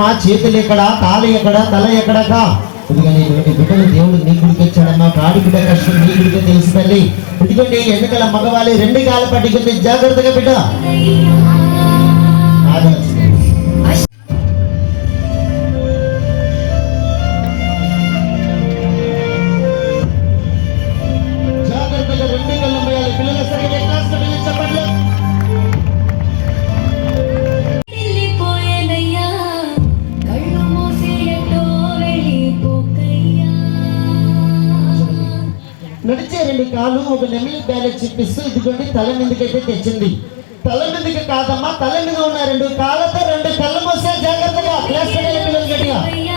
ఎక్కడమ్మా, చేతులు ఎక్కడ, కాలు ఎక్కడ, తల ఎక్కడకా? ఎందుకంటే ఇటువంటి బిడ్డలు దేవుడు నీ గుడికి వచ్చాడమ్మా. కాడి బిడ్డ కష్టం నీ గుడికే తెలుసు తల్లి. ఎందుకంటే ఎన్నికల మగవాలి 2 కాళ్ళ పట్టుకుంది. జాగ్రత్తగా బిడ్డ. జాగ్రత్తగా 2 కళ్ళు పోయాలి. పిల్లలు సరిగ్గా క్లాస్ లో చెప్పండి. నడిచే 2 కాళ్ళు ఒక నెమిలి బ్యాలెట్ చూపిస్తూ ఇదిగోండి తల మీదకైతే తెచ్చింది. తల మీదకి కాదమ్మా, తల మీద ఉన్న 2 కాళ్ళతో 2 కళ్ళు మోసే. జాగ్రత్తగా క్లాస్ పిల్లలు గట్టిగా